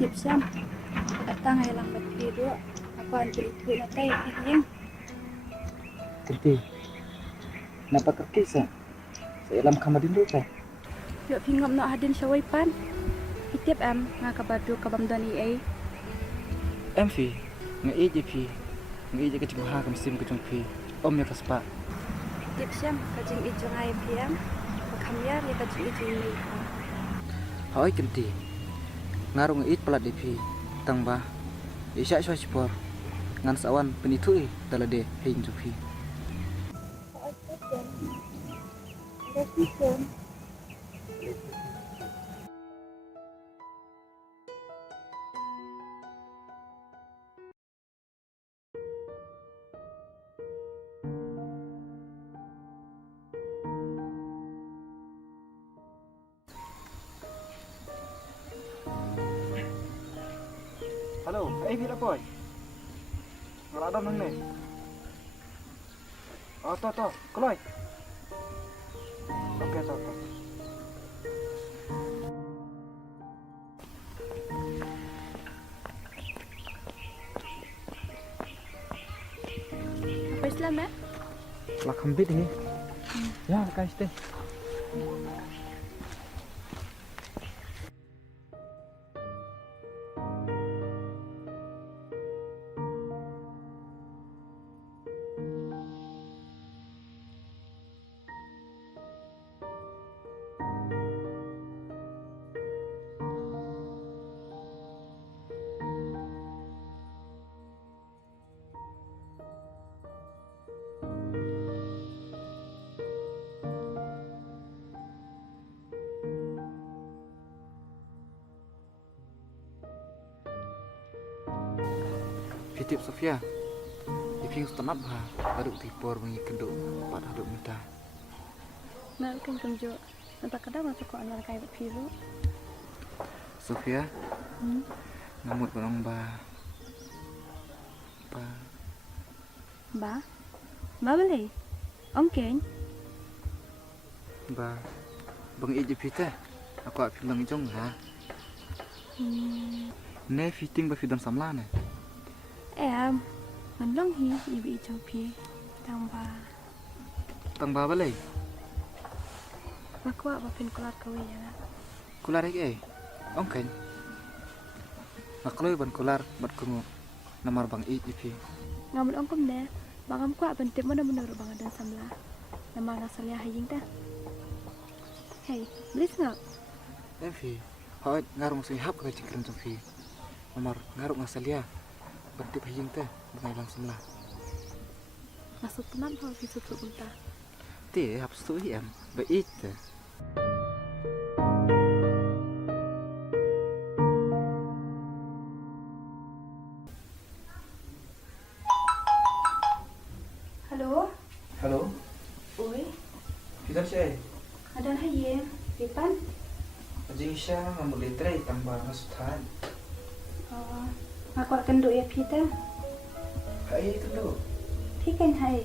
Tip siam. Datang ay lang magpiro. Ako ang tulit na tayo. Hiyang. Kunti, napakakisa sa ilam kamadin lupa. Yuk pingom no adin sa waipan. Itip nga kabadu kabamdan ay. MV, nga EJP, nga EJ kecil ha kam sim kecil pi, om ya kaspa. Tip siam. Kajing ijo ngay piyam. Pagkamyar ya kajing ijo ini. Hoi kunti, ngarung it pelat DP, tangba, isya isya sipor, ngan sawan penitui dalade hein jupi. Halo, bila boy. Ngalada nang ne. Oh, to, keloy. Oke, to. Apa Islam ya? Lah kambit ini. Ya, guys deh. Fitip Sofia, iping setenap ha, aduk tipor mengi keduk, pat aduk minta. Nah, kan tunjuk. Nanti kadang masuk ke anak kayak biru. Sofia, ngamut barang ba. Ba? Ba boleh? Om Ken? Ba, bang EJP teh, aku apin bang jong ha. Ne fitting ba fidan samla ne. Mình long hi ibi chopi tamba Tang ba balai, makwa ba pen kulat kawe ya. kular ek ongken. Nakloy ban kular bat kungu, namar bang EJP. Ngamul ongkom deh bangam kwa bentip mana menurut bang dan samla nama nasalnya haying dah. Hey belis ngak Envi, hawat ngarung sing hap ka cikren Sofi. Namar ngarung ngasalia. Bentip haying teh, bangai langsung lah. masuk tenang hal visut ulta. Teh, hapus tu iam, baik teh. Halo Halo, oi kita siapa? ada haying pipan Ajing Isya ngambil letrai tambah masukan. makwa kenduk ya pita Hai itu lo, pikan hai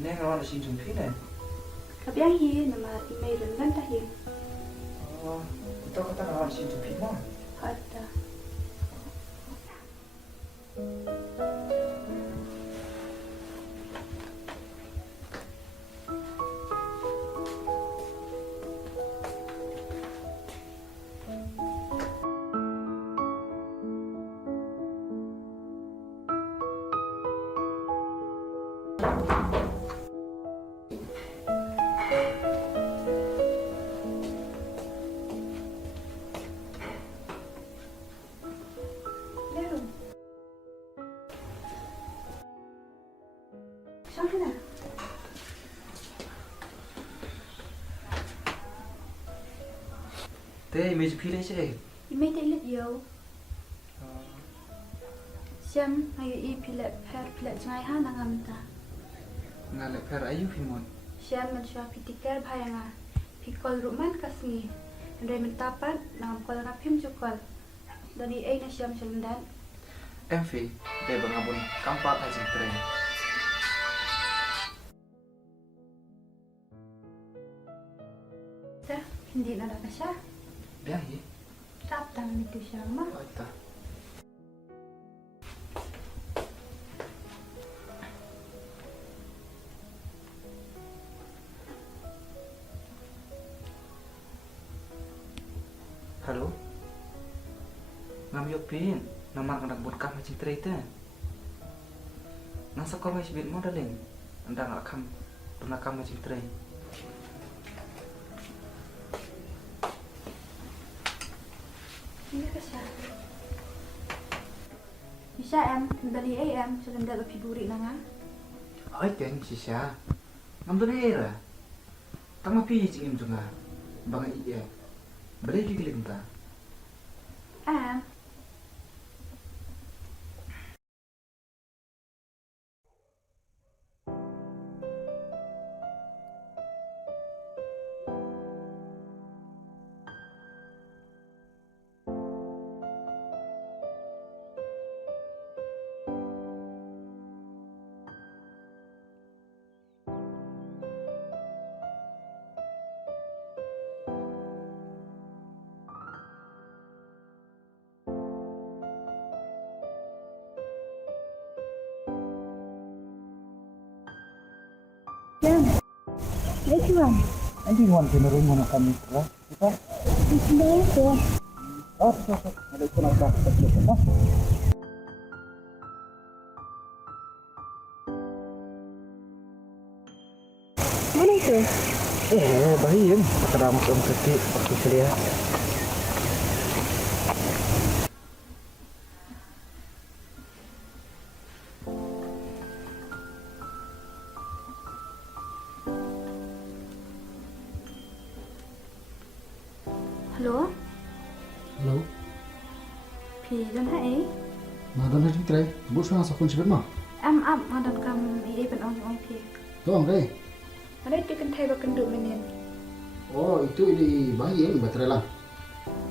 ne ngawan si jumpi ne. kabiang hi nama email rengan dah hi Oh, itu kata ngawan si jumpi mah. ada Sana. Teh, image pilih sih. Imay tayo yo. Siyam ayo ipilat per pilat jangay ha nangamta. Ngalek per ayu pimon. Siyam man siya pitikar bhaya nga. Pikol ruman kasngi. Andai mentapat nangam kol rapim jukol. Dari ay na siyam silandan. MV, deh bangabun kampat aja tren. Hindi na lang siya. Biahe. Tap. tangan itu sama. Oh, ita. Halo? Ngam Yopin, nomor anak buat kamu cinta itu. Nasa kau masih bit modeling, anda nggak pernah kamu cinta. Ini kasih. Bisa em, dari AM sedang dalam figuri nanga. Oh, itu yang sisa. Ngam tuh era. Tama pi cingin juga, bang iya. Beli gigilin ta. Em, Yan. Ito lang. Hindi mo tinuruan mo na kami ko. Kita? Hindi ito. Oh, so. Ada ko na ba sa kita. Mana itu? Bahaya. Keramas om kaki waktu kuliah. Halo? Halo, Pi dan hai. madan hari tray, bos na sa kunci berma. Em madan kam ini pen ong pi. Tuang ray. Ada itu kan thai bakenduk menen. Oh, itu ini bayi yang baterai lang.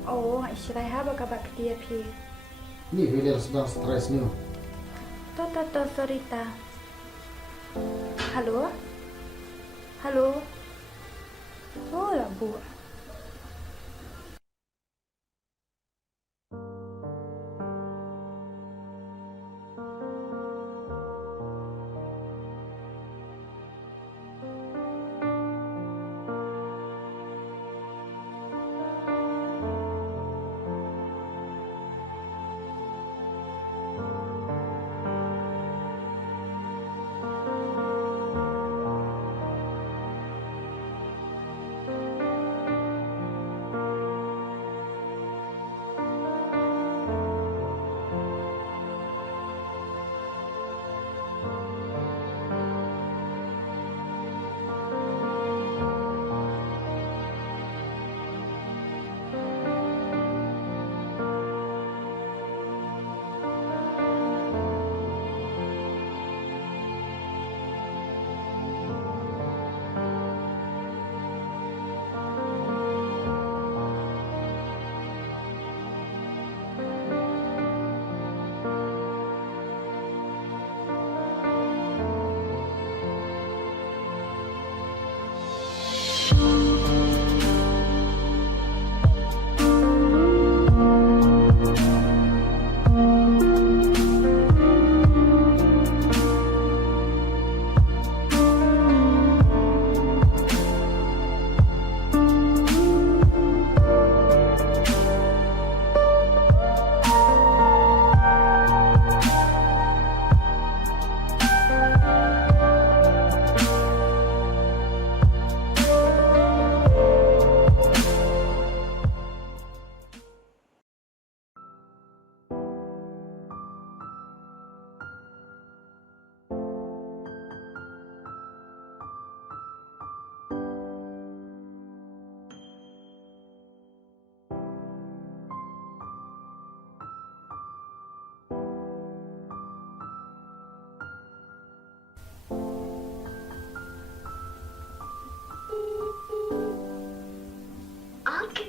Oh, istirahat baka bak dia pi. Ini hilir sedang stres ni. To sorita. Halo? Halo? Oh, lah bu.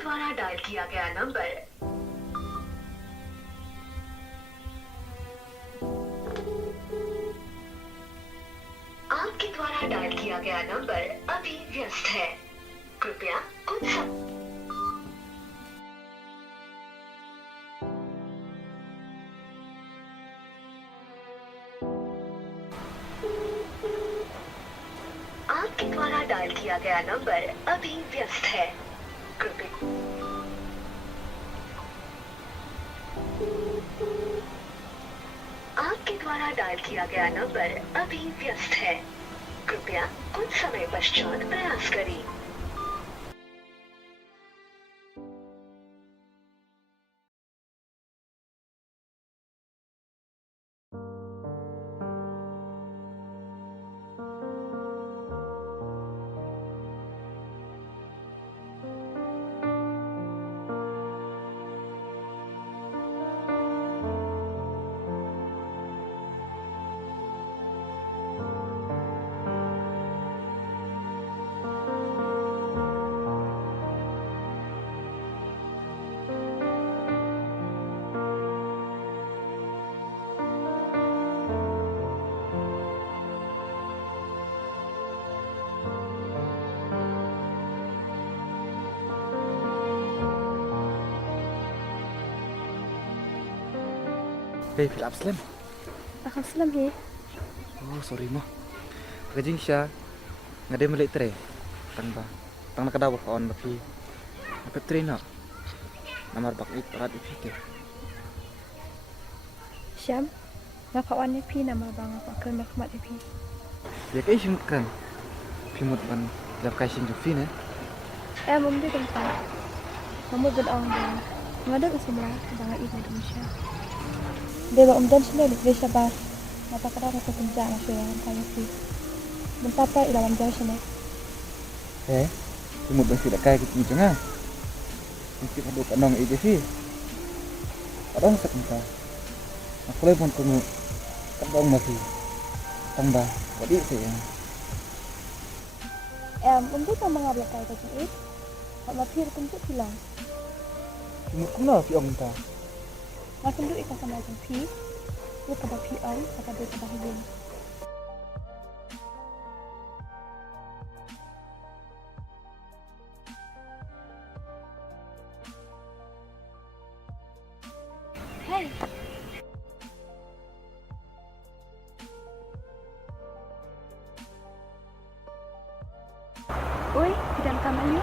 द्वारा डायल किया गया नंबर आपके द्वारा डायल किया गया नंबर अभी व्यस्त है। कृपया कुछ किया गया नंबर अभी व्यस्त है कृपया आपके द्वारा डायल किया गया नंबर अभी व्यस्त है कृपया कुछ समय पश्चात प्रयास करें Hei, Philip Slim. Akang salam he. Oh, sorry mo. Kajing siya. Nga di mali tre. Tang ba? Tang nakadaw ka on mapi. Dapat tre na. Namar bak it parat ipike. Syam, ngakawan ni Pi nama bang apa kan makmat ni Pi. Ya kay simut kan. Pimut ban jap kay sin jufi ne. Mum dia tengah. Kamu berdoa bang. Ngadap semula bang itu Indonesia. Dia dan sila ni dia sabar. Mata kada nak kerja nak saya tanya Pi. Mentapa dalam jauh sana. Pimut ban sila kay kit nga. Mesti kaduk anong ide fi. Adong sakenta. Aku lagi pun kamu kadang masih tambah tadi saya. Untuk sama ngabla kay kajit. Kak mapir kuntuk hilang. Pimut kumna fi om ta. Makan dulu ikan sama jeng Pi. Lu kada Pi on, kada dia kada hilang. Hey. Oi, tidak kamu ni?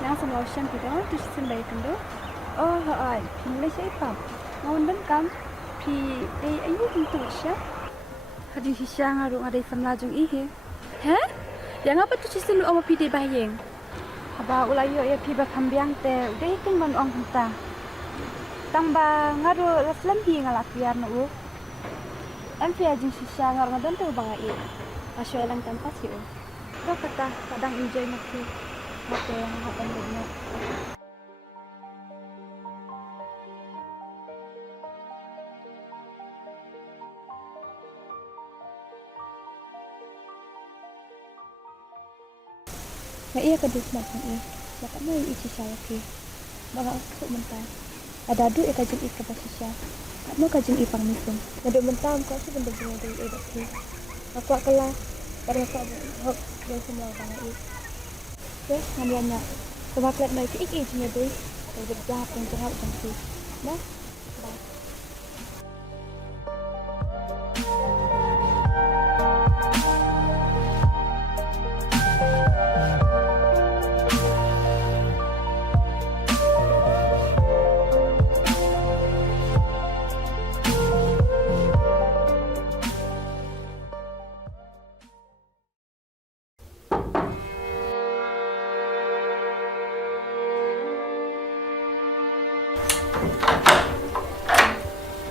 Nang sama ocean tidak, tu sen baik kendo. Oh, hai, Malaysia ipam. Ngawan dan kam, pi ayu pintu siya. Hadi siya ngaru ngadai samlajung ihe. Heh? Yang apa tu sen lu ama pi de bayeng? Aba ulayo ya pi ba kambiang te, udah ikan ban ong henta. Tamba ngaru raslam hi ngalak biar nu. Em pi ajing siya ngaru ngadan tu bangai. Asyo lang tempat yo. Kau kata kadang enjoy mati. Mati yang happen benar. Nga iya kadus makan iya. Baka mo yung isi siya okay. Baka ako mentah. Adadu iya kajing ika pa siya. At mo kajing ipang misong. Nado mentah ko kasi benda-benda dari iya dati. Ako akala. Karena ako dia semua bang iya. Okay, ngambilnya. Kebaklat na ik-ik niya doy. Kaya berjahap yang jahap jang si. Nah, bye.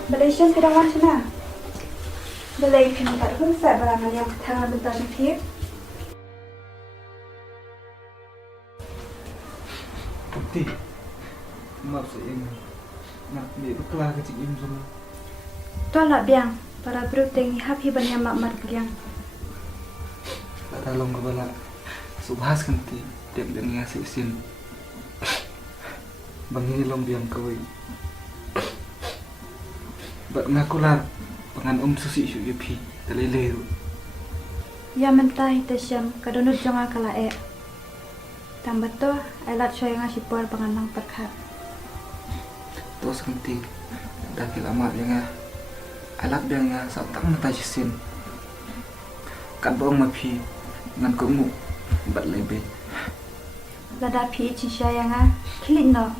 Malaysia sedang mana sana? Belai kini tak pun set barangan yang tengah bentar sempit. Ti. Maaf saya ini. Nak ni beklah kecik im semua. Tolak biang para berutang happy banyak makmat kalian. Tolong kepala subhas kanti tiap dan ngasih sin. Bang ini long biang kau. Bat ngakular pengan susi isu yepi telele. Ya mentah itu siam kadonut jangan kalah Tambah tu alat saya ngasih puar penganang perkat. Tos kanti dakil amat yang alat yang satang mata jisin. Kat bong mapi ngan kumu bat lebe. Lada pi cisha yang ah kilin no.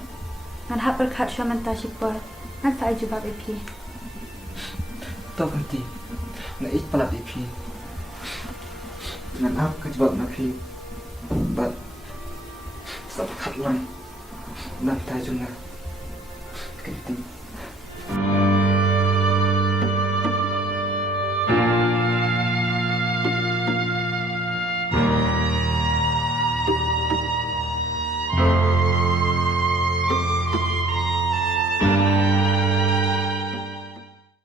Ngan hapar khat shwa man ta shipor. Ngan fai jubab pi. Tau kanti. Na ik palat ipi. Ngan ap kajbab na pi. Bat sab khat lang. Nan ta juna. Kanti.